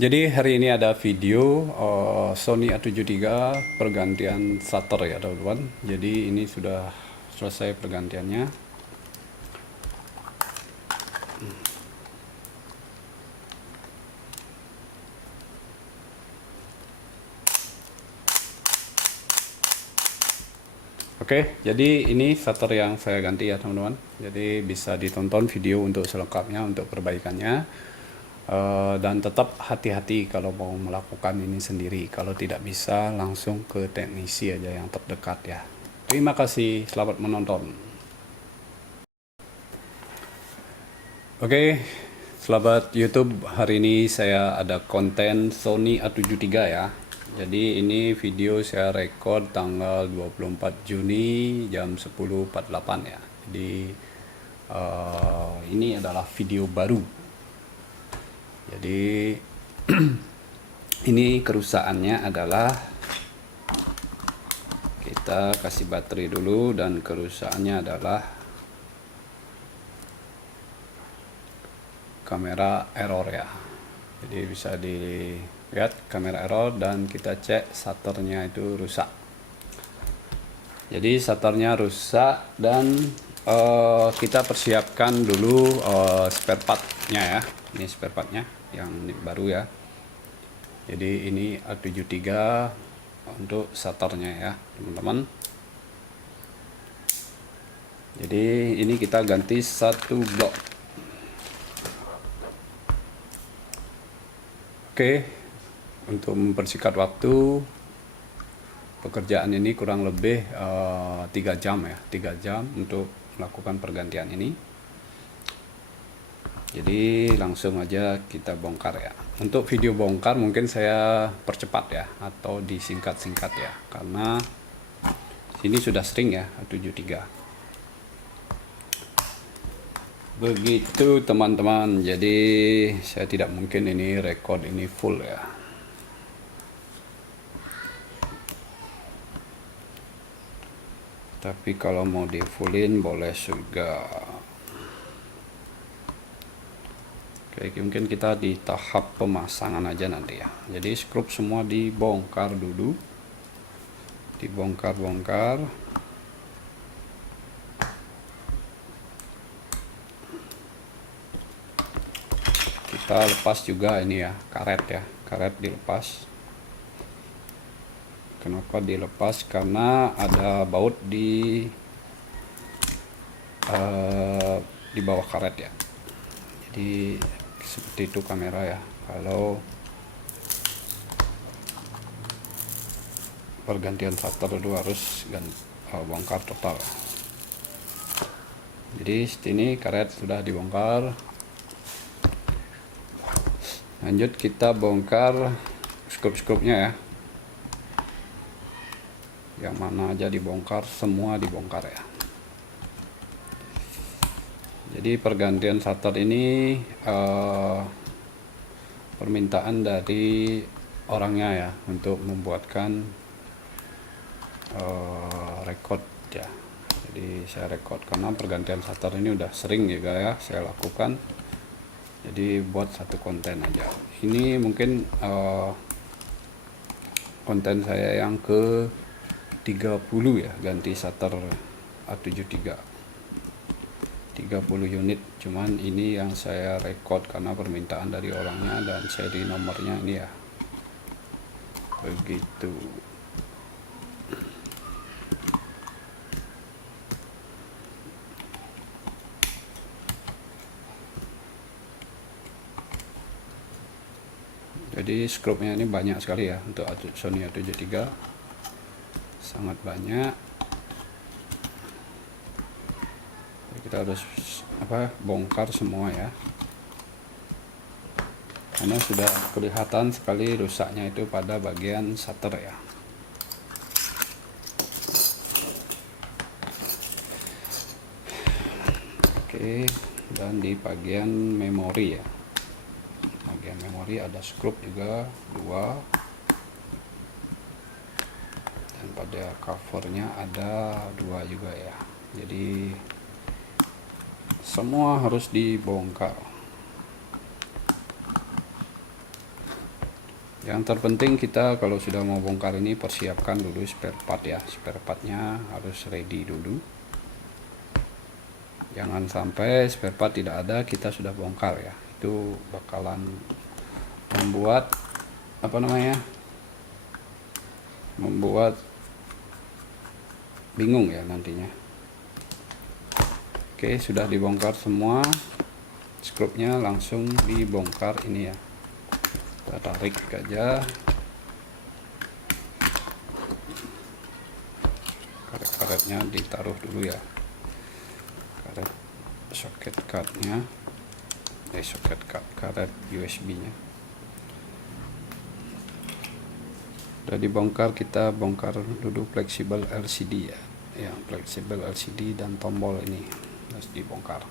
Jadi hari ini ada video Sony A73 pergantian shutter ya teman-teman. Jadi ini sudah selesai pergantiannya. Oke, jadi ini shutter yang saya ganti ya teman-teman. Jadi bisa ditonton video untuk selengkapnya untuk perbaikannya. Dan tetap hati-hati kalau mau melakukan ini sendiri. Kalau tidak bisa langsung ke teknisi aja yang terdekat ya. Terima kasih, selamat menonton. Oke, sahabat YouTube, hari ini saya ada konten Sony A73 ya. Jadi ini video saya record tanggal 24 Juni jam 10.48 ya. Jadi ini adalah video baru. Jadi ini kerusakannya adalah kita kasih baterai dulu, dan kerusakannya adalah kamera error ya. Jadi bisa dilihat kamera error, dan kita cek shutternya itu rusak. Jadi shutternya rusak, dan kita persiapkan dulu spare partnya ya. Ini spare partnya yang baru ya. Jadi ini A73 untuk shutternya ya teman-teman. Jadi ini kita ganti satu blok. Oke, untuk mempersingkat waktu pekerjaan ini kurang lebih 3 jam ya, 3 jam untuk melakukan pergantian ini. Jadi langsung aja kita bongkar ya. Untuk video bongkar mungkin saya percepat ya, atau disingkat-singkat ya, karena ini sudah sering ya A73. Begitu teman-teman. Jadi saya tidak mungkin ini record ini full ya. Tapi kalau mau di fullin boleh juga. Oke, mungkin kita di tahap pemasangan aja nanti ya. Jadi skrup semua dibongkar dulu. Dibongkar-bongkar. Kita lepas juga ini ya, karet ya. Karet dilepas. Kenapa dilepas? Karena ada baut di bawah karet ya. Jadi seperti itu kamera ya. Kalau pergantian shutter itu harus bongkar total. Jadi sini karet sudah dibongkar. Lanjut kita bongkar skrup-skrupnya ya. Yang mana aja dibongkar, semua dibongkar ya. Jadi pergantian shutter ini permintaan dari orangnya ya, untuk membuatkan record ya. Jadi saya record karena pergantian shutter ini udah sering juga ya saya lakukan. Jadi buat satu konten aja. Ini mungkin konten saya yang ke 30 ya, ganti shutter A73 30 unit. Cuman ini yang saya record karena permintaan dari orangnya, dan seri nomornya ini ya. Begitu. Jadi skrupnya ini banyak sekali ya untuk Sony A73, sangat banyak. Kita harus bongkar semua ya, karena sudah kelihatan sekali rusaknya itu pada bagian shutter ya. Oke, dan di bagian memori ya, bagian memori ada skrup juga 2, dan pada covernya ada 2 juga ya. Jadi semua harus dibongkar. Yang terpenting kita kalau sudah mau bongkar ini persiapkan dulu spare part ya, spare partnya harus ready dulu. Jangan sampai spare part tidak ada kita sudah bongkar ya, itu bakalan membuat membuat bingung ya nantinya. Oke, sudah dibongkar semua, skrupnya langsung dibongkar ini ya, kita tarik aja, karet-karetnya ditaruh dulu ya, karet soket cardnya, karet USB nya udah dibongkar. Kita bongkar dulu fleksibel LCD ya, fleksibel LCD dan tombol ini harus dibongkar.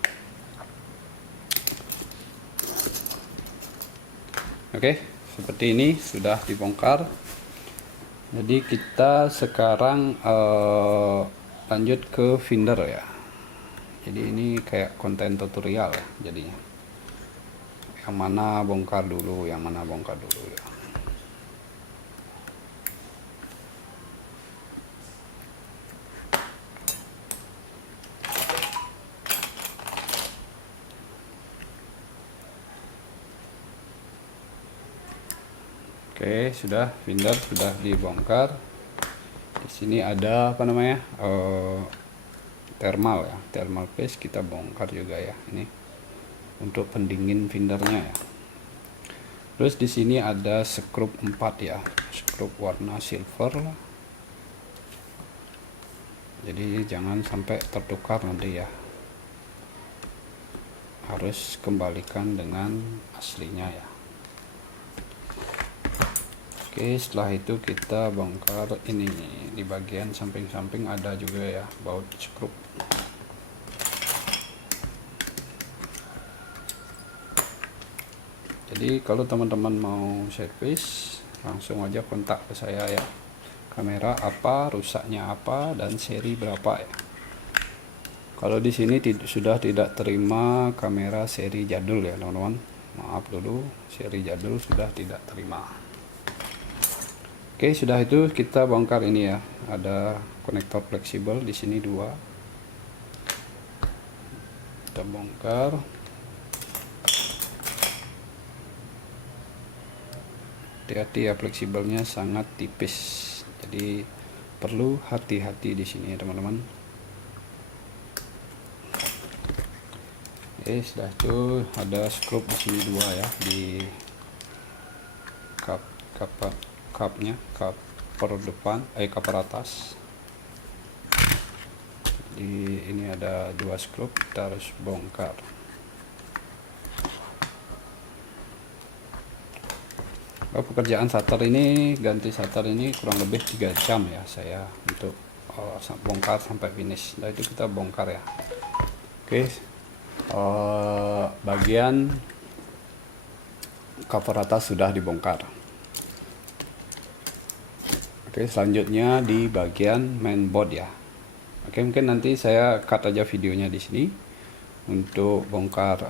Oke, seperti ini sudah dibongkar. Jadi kita sekarang lanjut ke finder ya. Jadi ini kayak konten tutorial ya jadinya. Yang mana bongkar dulu, yang mana bongkar dulu ya. Oke, sudah finder sudah dibongkar. Di sini ada thermal ya, thermal paste kita bongkar juga ya, ini untuk pendingin findernya ya. Terus di sini ada skrup 4 ya, skrup warna silver. Jadi jangan sampai tertukar nanti ya, harus kembalikan dengan aslinya ya. Oke, setelah itu kita bongkar ini, di bagian samping-samping ada juga ya baut skrup. Jadi kalau teman-teman mau servis langsung aja kontak ke saya ya, kamera apa, rusaknya apa, dan seri berapa ya. Kalau di sini sudah tidak terima kamera seri jadul ya teman-teman, maaf dulu, seri jadul sudah tidak terima. Oke, sudah itu kita bongkar ini ya. Ada konektor fleksibel di sini 2. Kita bongkar. Hati-hati ya, fleksibelnya sangat tipis. Jadi perlu hati-hati di sini ya teman-teman. Oke, sudah itu ada skrup di sini 2 ya, di cupnya, cover depan, cover atas. Jadi ini ada 2 skrup, kita harus bongkar. Pekerjaan shutter ini, ganti shutter ini kurang lebih 3 jam ya saya untuk bongkar sampai finish. Nah itu kita bongkar ya. Oke, bagian cover atas sudah dibongkar. Oke, selanjutnya di bagian mainboard ya. Oke, mungkin nanti saya cut aja videonya di sini untuk bongkar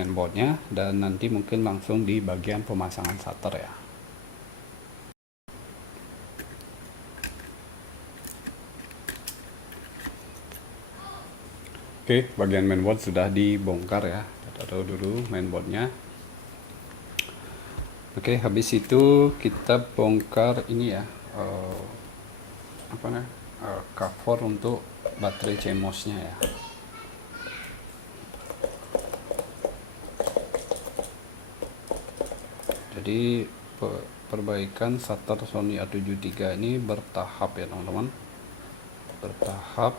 mainboardnya, dan nanti mungkin langsung di bagian pemasangan shutter ya. Oke, bagian mainboard sudah dibongkar ya. Kita taruh dulu mainboardnya. Oke, habis itu kita bongkar ini ya, cover untuk baterai CMOS nya ya. Jadi perbaikan shutter Sony A73 ini bertahap ya teman-teman, bertahap.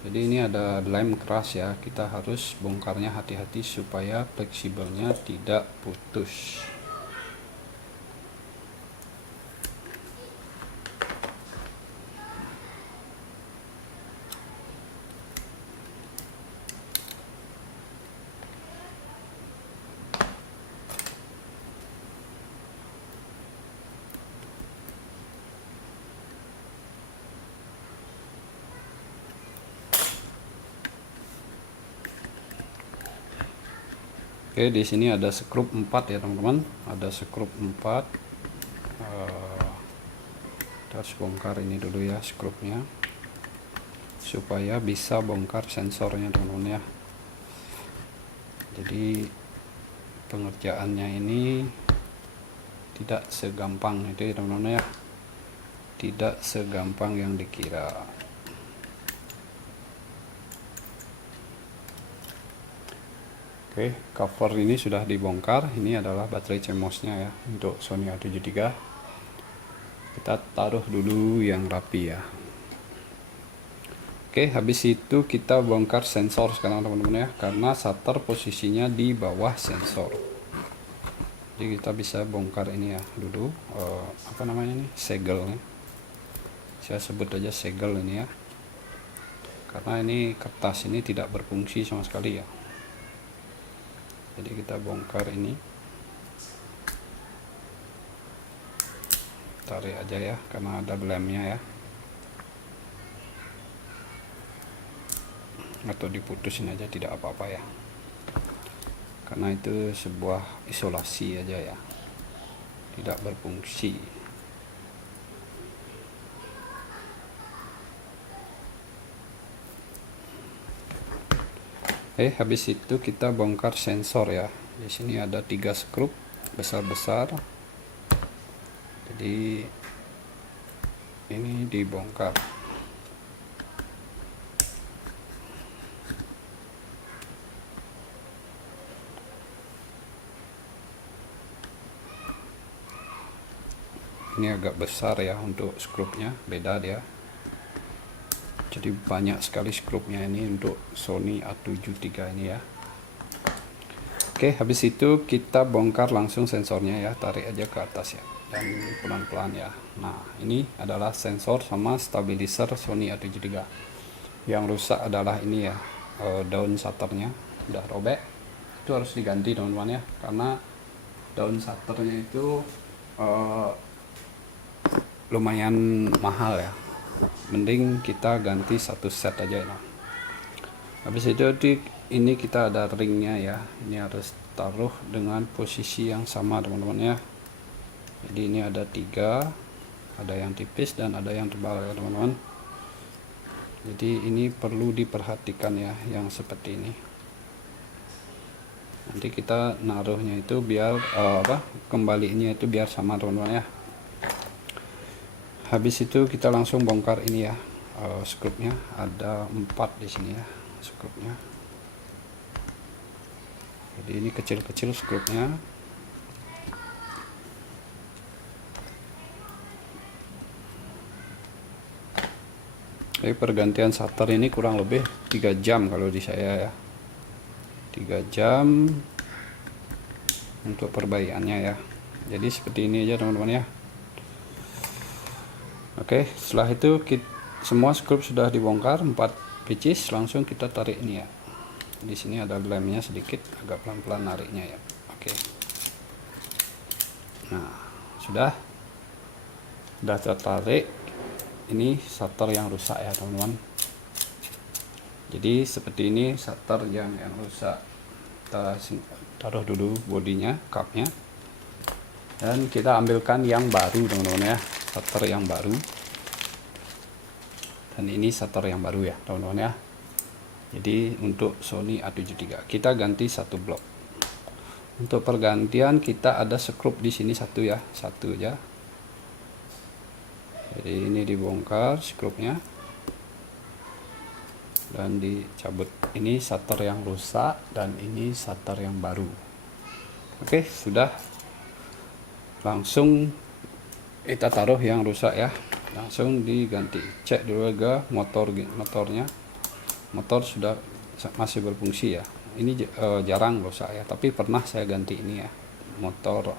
Jadi ini ada lem keras ya, kita harus bongkarnya hati-hati supaya fleksibelnya tidak putus. Oke, di sini ada skrup 4 ya teman-teman, ada skrup 4. Kita harus bongkar ini dulu ya skrupnya, supaya bisa bongkar sensornya teman-teman ya. Jadi pengerjaannya ini tidak segampang itu ya teman-teman ya, tidak segampang yang dikira. Oke, cover ini sudah dibongkar. Ini adalah baterai CMOS-nya ya untuk Sony A73. Kita taruh dulu yang rapi ya. Oke, habis itu kita bongkar sensor sekarang teman-teman ya, karena shutter posisinya di bawah sensor. Jadi kita bisa bongkar ini ya dulu, apa namanya nih, segelnya. Saya sebut aja segel ini ya, karena ini kertas ini tidak berfungsi sama sekali ya. Jadi kita bongkar ini, tarik aja ya karena ada lemnya ya, atau diputusin aja tidak apa-apa ya, karena itu sebuah isolasi aja ya, tidak berfungsi. Habis itu kita bongkar sensor ya. Di sini ada 3 skrup besar-besar. Jadi ini dibongkar. Ini agak besar ya untuk skrupnya, beda dia. Jadi banyak sekali skrupnya ini untuk Sony A73 ini ya. Oke, habis itu kita bongkar langsung sensornya ya, tarik aja ke atas ya, dan pelan-pelan ya. Nah, ini adalah sensor sama stabilizer Sony A73. Yang rusak adalah ini ya, daun shutternya udah robek. Itu harus diganti teman-teman ya, karena daun shutternya itu lumayan mahal ya. Mending kita ganti satu set aja ya. Habis itu ini kita ada ringnya ya, ini harus taruh dengan posisi yang sama teman-teman ya. Jadi ini ada 3, ada yang tipis dan ada yang tebal ya teman-teman. Jadi ini perlu diperhatikan ya yang seperti ini. Nanti kita naruhnya itu biar kembalinya itu biar sama teman-teman ya. Habis itu kita langsung bongkar ini ya, skrupnya ada 4 di sini ya skrupnya. Jadi ini kecil-kecil skrupnya. Pergantian shutter ini kurang lebih 3 jam kalau di saya ya, 3 jam untuk perbaikannya ya. Jadi seperti ini aja teman-teman ya. Oke, setelah itu semua skrup sudah dibongkar, 4 pieces, langsung kita tarik ini ya. Di sini ada lemnya sedikit, agak pelan-pelan nariknya ya. Oke. Nah, sudah tertarik. Ini shutter yang rusak ya teman-teman. Jadi seperti ini shutter yang rusak. Kita taruh dulu bodinya, cupnya, dan kita ambilkan yang baru teman-teman ya, shutter yang baru. Dan ini shutter yang baru ya teman-teman ya. Jadi untuk Sony A73 kita ganti 1 blok. Untuk pergantian kita ada skrup di sini 1 ya, 1 aja. Jadi ini dibongkar skrupnya dan dicabut. Ini shutter yang rusak dan ini shutter yang baru. Oke, sudah. Langsung kita taruh yang rusak ya, langsung diganti. Cek dulu juga motornya. Motor sudah masih berfungsi ya. Ini jarang rusak ya, tapi pernah saya ganti ini ya, motor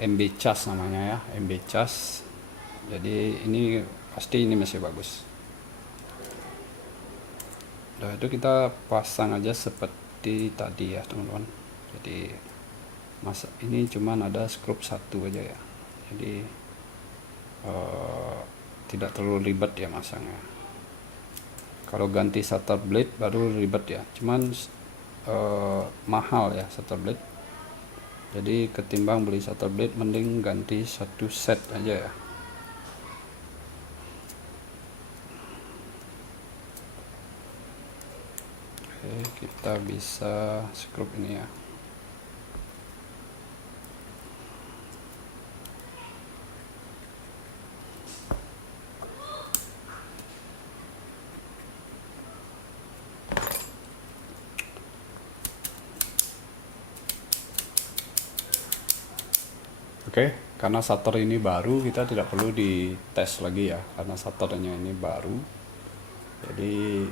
MB Cas namanya ya, MB Cas. Jadi ini pasti ini masih bagus. Nah, itu kita pasang aja seperti tadi ya teman-teman. Jadi ini cuman ada skrup 1 aja ya, jadi tidak terlalu ribet ya masangnya. Kalau ganti shutter blade baru ribet ya, cuman mahal ya shutter blade. Jadi ketimbang beli shutter blade mending ganti satu set aja ya. Oke, kita bisa skrup ini ya. Oke, karena shutter ini baru, kita tidak perlu dites lagi ya, karena shutternya ini baru. Jadi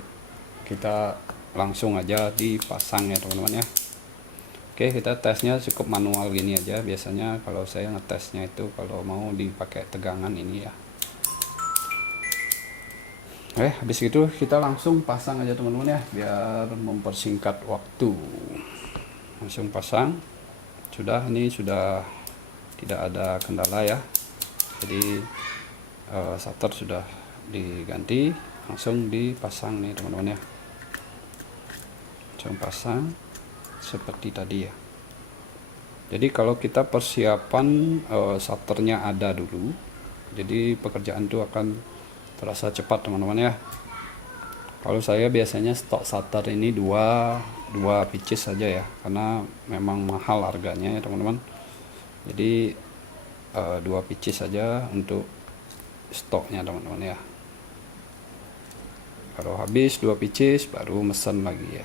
kita langsung aja dipasang ya teman-teman ya. Oke, kita tesnya cukup manual gini aja. Biasanya kalau saya ngetesnya itu kalau mau dipakai tegangan ini ya. Oke, habis itu kita langsung pasang aja teman-teman ya, biar mempersingkat waktu. Langsung pasang. Ini sudah tidak ada kendala ya. Jadi shutter sudah diganti, langsung dipasang nih teman-teman ya. Langsung pasang seperti tadi ya. Jadi kalau kita persiapan shutternya ada dulu, jadi pekerjaan itu akan terasa cepat teman-teman ya. Kalau saya biasanya stok shutter ini dua pieces saja ya, karena memang mahal harganya ya teman-teman. Jadi 2 pieces saja untuk stoknya teman-teman ya. Kalau habis 2 pieces baru mesen lagi ya.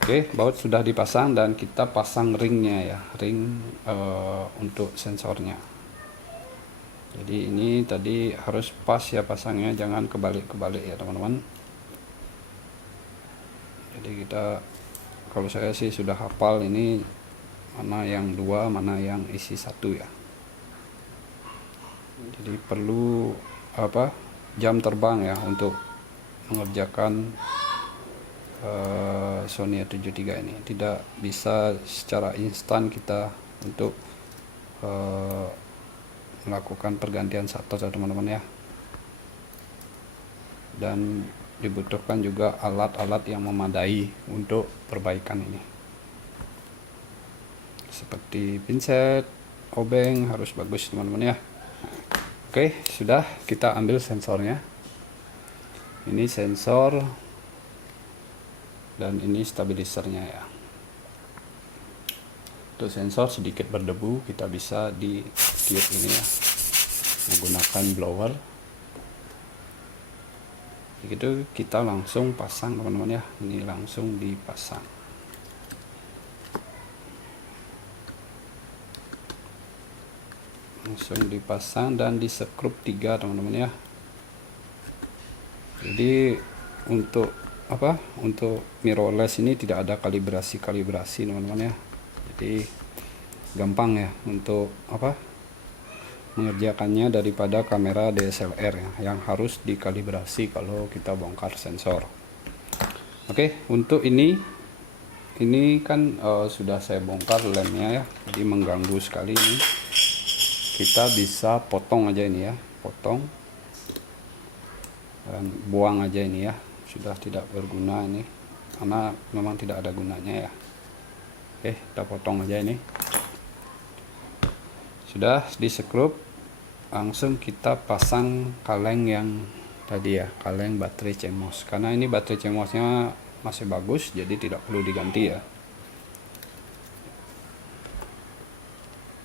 Oke, baut sudah dipasang dan kita pasang ringnya ya, ring untuk sensornya. Jadi ini tadi harus pas ya pasangnya, jangan kebalik-kebalik ya teman-teman. Jadi kita, kalau saya sih sudah hafal ini mana yang 2, mana yang isi 1 ya. Jadi perlu jam terbang ya untuk mengerjakan Sony A73 ini. Tidak bisa secara instan kita untuk melakukan pergantian shutter teman-teman ya. Dan dibutuhkan juga alat-alat yang memadai untuk perbaikan ini, seperti pinset, obeng harus bagus teman-teman ya. Oke, sudah, kita ambil sensornya. Ini sensor dan ini stabilisernya ya. Untuk sensor sedikit berdebu, kita bisa ditiup ini ya, menggunakan blower. Begitu kita langsung pasang teman-teman ya. Ini langsung dipasang. Langsung dipasang dan disekrup 3 teman-teman ya. Jadi untuk untuk mirrorless ini tidak ada kalibrasi teman-teman ya. Jadi gampang ya untuk mengerjakannya daripada kamera DSLR ya, yang harus dikalibrasi kalau kita bongkar sensor. Oke, untuk ini kan sudah saya bongkar lemnya ya, jadi mengganggu sekali ini. Kita bisa potong aja ini ya, potong dan buang aja ini ya, sudah tidak berguna ini karena memang tidak ada gunanya ya. Oke, kita potong aja ini. Sudah disekrup, langsung kita pasang kaleng yang tadi ya, kaleng baterai CMOS. Karena ini baterai CMOS-nya masih bagus, jadi tidak perlu diganti ya.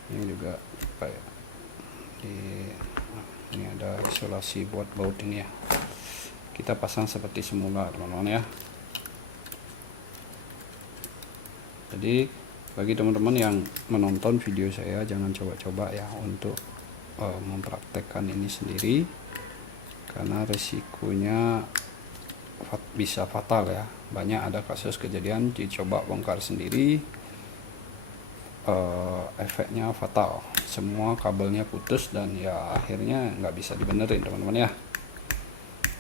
Ini juga kayak ini ada isolasi buat baut ini ya. Kita pasang seperti semula teman-teman ya. Jadi bagi teman-teman yang menonton video saya, jangan coba-coba ya untuk mempraktekkan ini sendiri, karena resikonya bisa fatal ya. Banyak ada kasus kejadian dicoba bongkar sendiri, efeknya fatal, semua kabelnya putus dan ya akhirnya nggak bisa dibenerin teman-teman ya.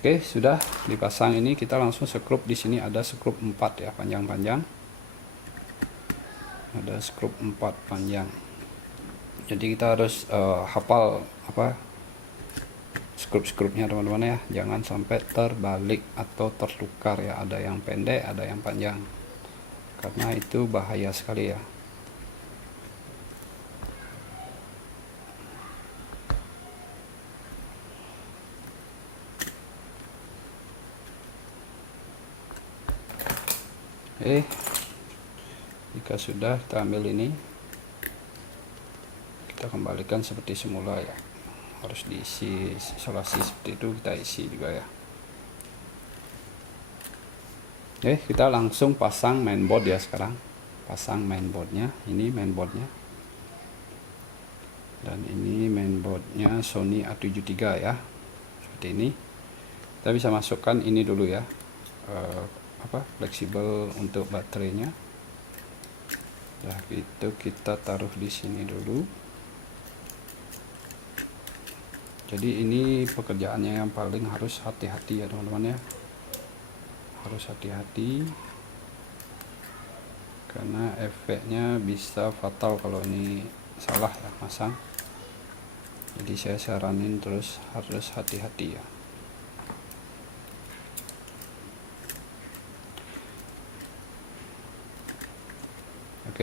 Oke, sudah dipasang ini, kita langsung sekrup. Di sini ada sekrup 4 ya, panjang-panjang, ada sekrup 4 panjang. Jadi kita harus hafal skrup-skrupnya teman-teman ya, jangan sampai terbalik atau tertukar ya, ada yang pendek ada yang panjang, karena itu bahaya sekali ya. Jika sudah, kita ambil ini, kita kembalikan seperti semula ya, harus diisi isolasi seperti itu, kita isi juga ya. Kita langsung pasang mainboard ya. Sekarang pasang mainboardnya, ini mainboardnya, dan ini mainboardnya Sony A73 ya, seperti ini. Kita bisa masukkan ini dulu ya, fleksibel untuk baterainya. Nah itu kita taruh di sini dulu. Jadi ini pekerjaannya yang paling harus hati-hati ya teman-teman ya, harus hati-hati karena efeknya bisa fatal kalau ini salah ya masang. Jadi saya saranin terus harus hati-hati ya.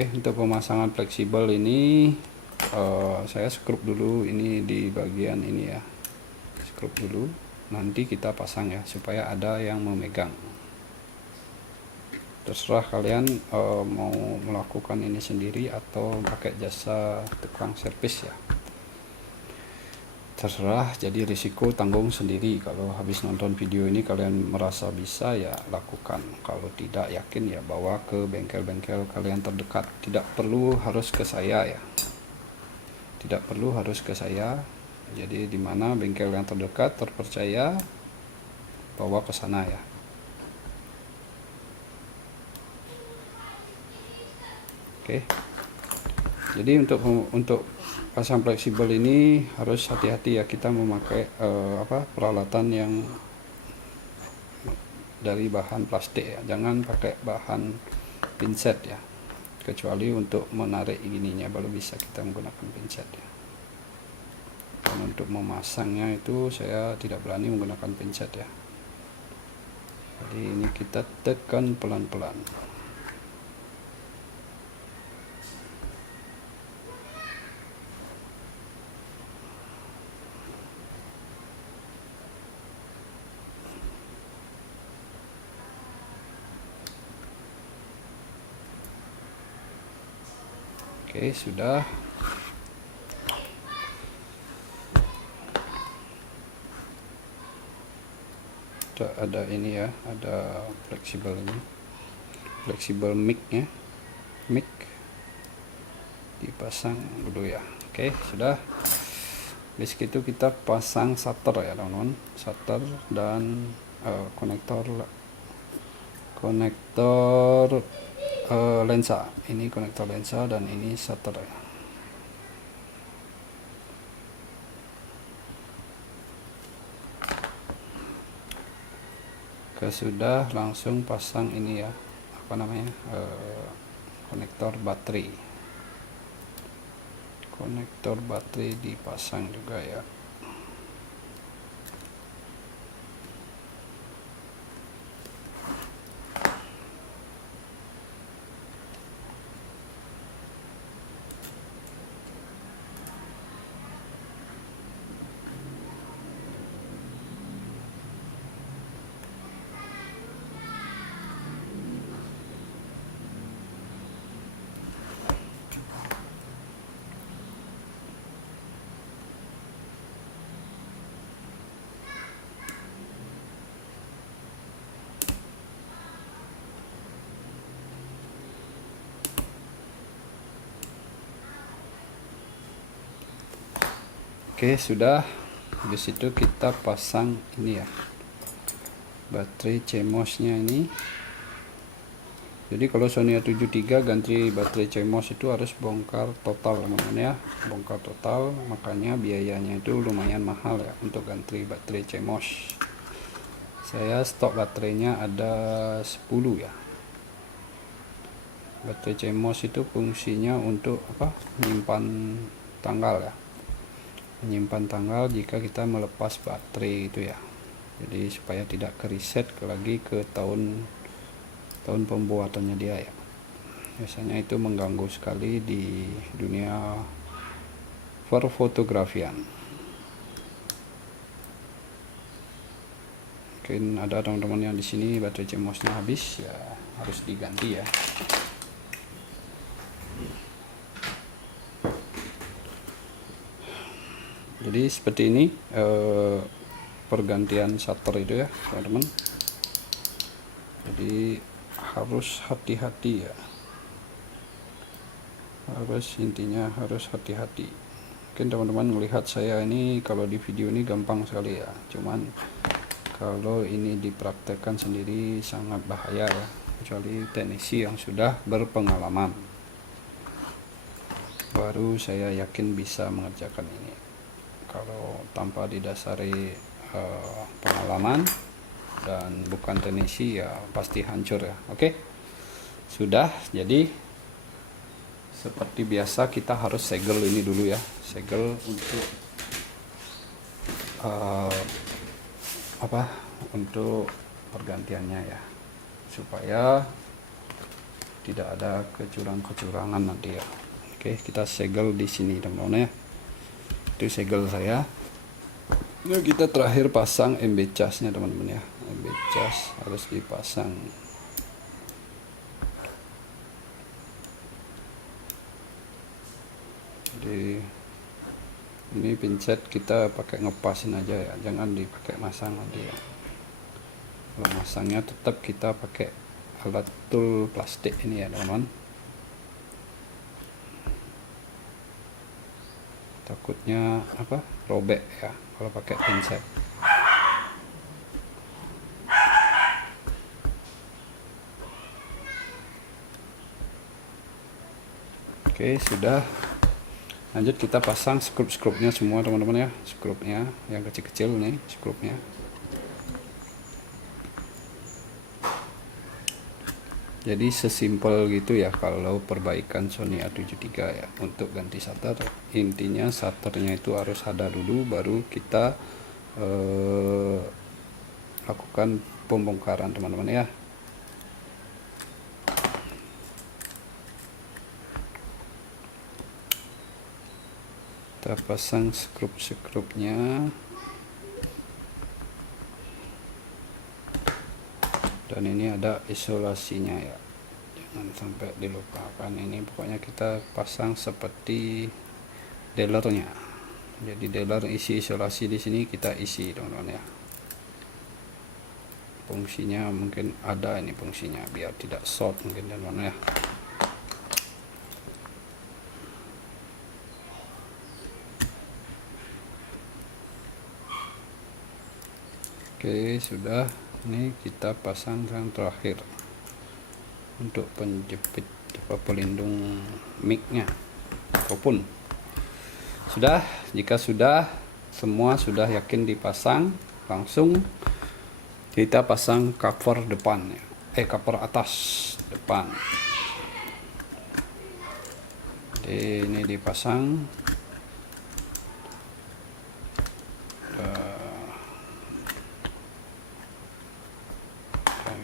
Untuk pemasangan fleksibel ini saya skrup dulu ini di bagian ini ya, skrup dulu, nanti kita pasang ya supaya ada yang memegang. Terserah kalian mau melakukan ini sendiri atau pakai jasa tukang servis ya, terserah. Jadi risiko tanggung sendiri. Kalau habis nonton video ini kalian merasa bisa ya lakukan, kalau tidak yakin ya bawa ke bengkel-bengkel kalian terdekat. Tidak perlu harus ke saya ya, tidak perlu harus ke saya. Jadi dimana bengkel yang terdekat terpercaya, bawa ke sana ya. Jadi untuk pasang fleksibel ini harus hati-hati ya, kita memakai peralatan yang dari bahan plastik ya, jangan pakai bahan pinset ya, kecuali untuk menarik ininya baru bisa kita menggunakan pinset ya. Dan untuk memasangnya itu saya tidak berani menggunakan pinset ya. Jadi ini kita tekan pelan-pelan. Sudah. Ada ini ya, ada fleksibel ini, fleksibel mic-nya, mic dipasang dulu ya. Sudah. Habis itu kita pasang shutter ya teman-teman, shutter dan konektor lensa. Ini konektor lensa dan ini shutter ya. Sudah, langsung pasang ini ya, konektor baterai. Konektor baterai dipasang juga ya. Sudah. Habis itu kita pasang ini ya, baterai CMOS-nya ini. Jadi kalau Sony A73 ganti baterai CMOS itu harus bongkar total teman-teman ya, bongkar total, makanya biayanya itu lumayan mahal ya untuk ganti baterai CMOS. Saya stok baterainya ada 10 ya. Baterai CMOS itu fungsinya untuk menyimpan tanggal ya. menyimpan tanggal jika kita melepas baterai itu ya. Jadi supaya tidak ke reset lagi ke tahun pembuatannya dia ya. Biasanya itu mengganggu sekali di dunia perfotografian. Mungkin ada teman-teman yang di sini baterai CMOS-nya habis ya, harus diganti ya. Jadi seperti ini pergantian shutter itu ya teman-teman. Jadi harus hati-hati ya, intinya harus hati-hati. Mungkin teman-teman melihat saya ini kalau di video ini gampang sekali ya, cuman kalau ini dipraktekkan sendiri sangat bahaya ya, kecuali teknisi yang sudah berpengalaman, baru saya yakin bisa mengerjakan ini. Kalau tanpa didasari pengalaman dan bukan teknisi ya pasti hancur ya. Oke, sudah. Jadi seperti biasa kita harus segel ini dulu ya, segel untuk untuk pergantiannya ya, supaya tidak ada kecurangan nanti ya. Oke, kita segel di sini teman-teman ya. Itu segel saya. Nah, kita terakhir pasang MB casnya teman-teman ya. MB cas harus dipasang. Jadi ini pincet kita pakai ngepasin aja ya, jangan dipakai masang nanti ya. Kalau masangnya tetap kita pakai alat tool plastik ini ya teman-teman. Takutnya robek ya kalau pakai pincet. Oke, sudah. Lanjut kita pasang skrup-skrupnya semua teman-teman ya, skrupnya yang kecil-kecil nih, skrupnya. Jadi sesimpel gitu ya kalau perbaikan Sony A73 ya, untuk ganti shutter. Intinya shutternya itu harus ada dulu, baru kita lakukan pembongkaran teman-teman ya. Kita pasang skrup-skrupnya. Dan ini ada isolasinya ya, jangan sampai dilupakan. Ini pokoknya kita pasang seperti dealernya. Jadi dealer isi isolasi di sini kita isi teman-teman ya. Fungsinya mungkin ada ini fungsinya biar tidak short mungkin teman-teman ya. Oke, sudah. Ini kita pasang yang terakhir untuk penjepit pelindung mic-nya ataupun sudah. Jika sudah semua sudah yakin dipasang, langsung kita pasang cover depan ya, cover atas depan. Jadi ini dipasang.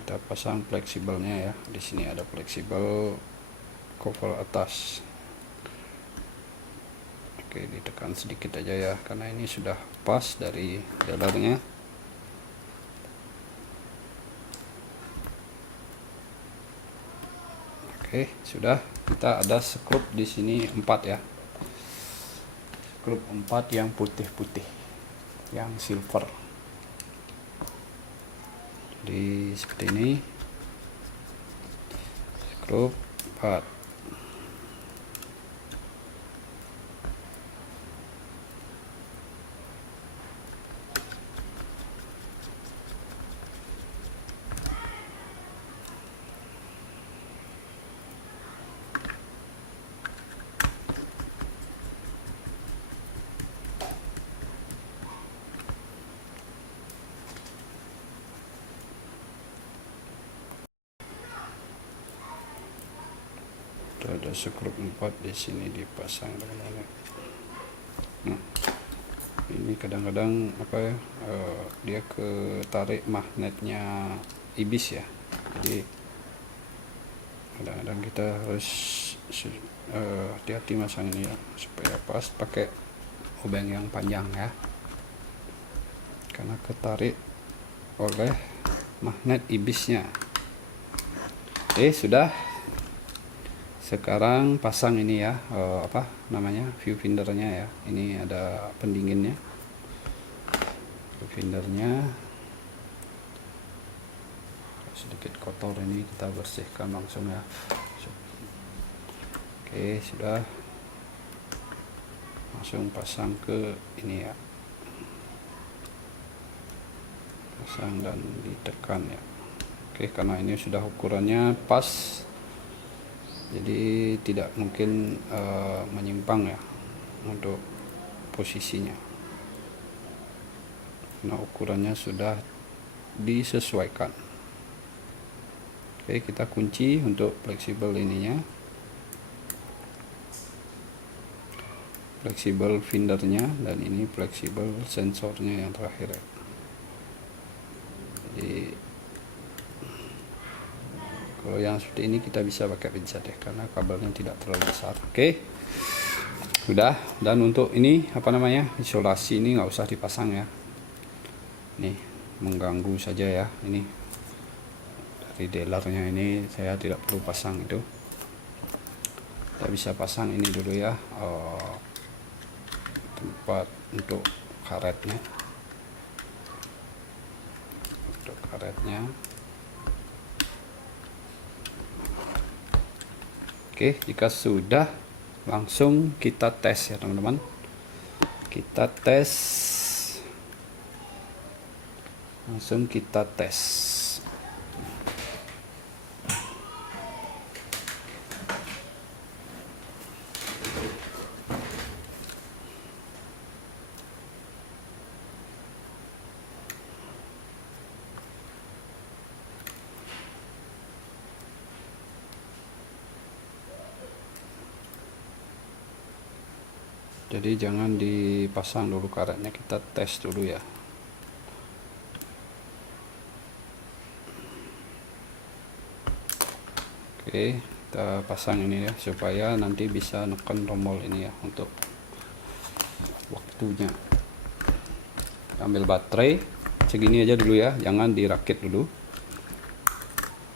Kita pasang fleksibelnya ya. Di sini ada fleksibel cover atas. Oke, ditekan sedikit aja ya, karena ini sudah pas dari dalamnya. Oke, sudah. Kita ada skrup di sini 4 ya. Skrup 4 yang putih-putih, yang silver. Jadi seperti ini, skrup 4. Ada skrup 4 di sini dipasang teman-teman. Nah, ini kadang-kadang apa ya, dia ketarik magnetnya ibis ya, jadi kadang-kadang kita harus hati-hati masang ini ya, supaya pas pakai obeng yang panjang ya, karena ketarik oleh magnet ibisnya. Oke, sudah. Sekarang pasang ini ya, apa namanya, viewfindernya ya. Ini ada pendinginnya, viewfindernya sedikit kotor, ini kita bersihkan langsung ya. Oke, sudah. Langsung pasang ke ini ya, pasang dan ditekan ya. Oke, karena ini sudah ukurannya pas, jadi tidak mungkin menyimpang ya untuk posisinya, nah ukurannya sudah disesuaikan. Oke, kita kunci untuk fleksibel ininya, fleksibel findernya, dan ini fleksibel sensornya yang terakhir ya. Jadi kalau yang seperti ini kita bisa pakai pinset ya, karena kabelnya tidak terlalu besar. Oke, sudah. Dan untuk ini apa namanya, isolasi ini nggak usah dipasang ya, nih mengganggu saja ya. Ini dari dealernya, ini saya tidak perlu pasang itu. Kita bisa pasang ini dulu ya, tempat untuk karetnya, Oke, jika sudah, langsung kita tes ya teman-teman. Kita tes, langsung kita tes. Jadi jangan dipasang dulu karetnya, kita tes dulu ya. Oke, kita pasang ini ya, supaya nanti bisa neken tombol ini ya untuk waktunya. Ambil baterai segini aja dulu ya, jangan dirakit dulu.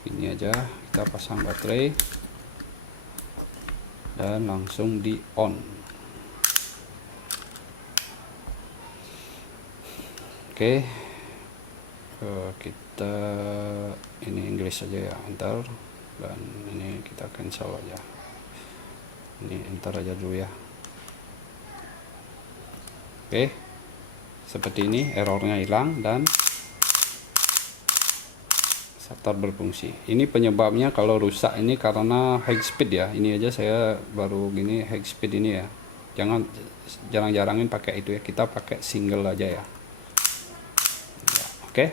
Ini aja, kita pasang baterai dan langsung di on. Oke, kita ini Inggris saja ya, enter, dan ini kita cancel aja, ini enter aja dulu ya. Oke, seperti ini, errornya hilang dan starter berfungsi. Ini penyebabnya kalau rusak ini karena high speed ya. Ini aja saya baru gini high speed ini ya, jarang-jarangin pakai itu ya, kita pakai single aja ya. Oke,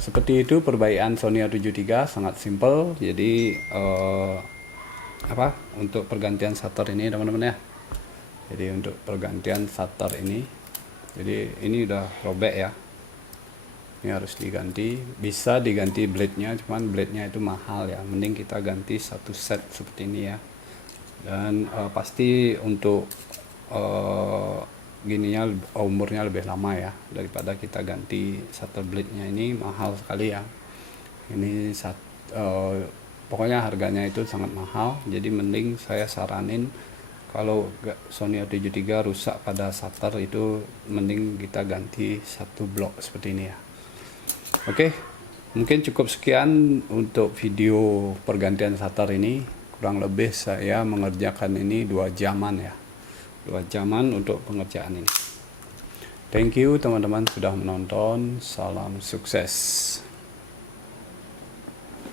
seperti itu perbaikan Sony A73, sangat simple. Jadi untuk pergantian shutter ini teman-teman ya. Jadi untuk pergantian shutter ini, jadi ini udah robek ya, ini harus diganti. Bisa diganti blade-nya, cuman blade-nya itu mahal ya, mending kita ganti satu set seperti ini ya. Dan pasti untuk gininya umurnya lebih lama ya, daripada kita ganti shutter blade-nya, ini mahal sekali ya. Ini pokoknya harganya itu sangat mahal. Jadi mending saya saranin, kalau Sony A73 rusak pada shutter itu, mending kita ganti satu blok seperti ini ya. Oke, mungkin cukup sekian untuk video pergantian shutter ini. Kurang lebih saya mengerjakan ini 2 jaman ya, 2 jaman untuk pengerjaan ini. Thank you teman-teman sudah menonton, salam sukses.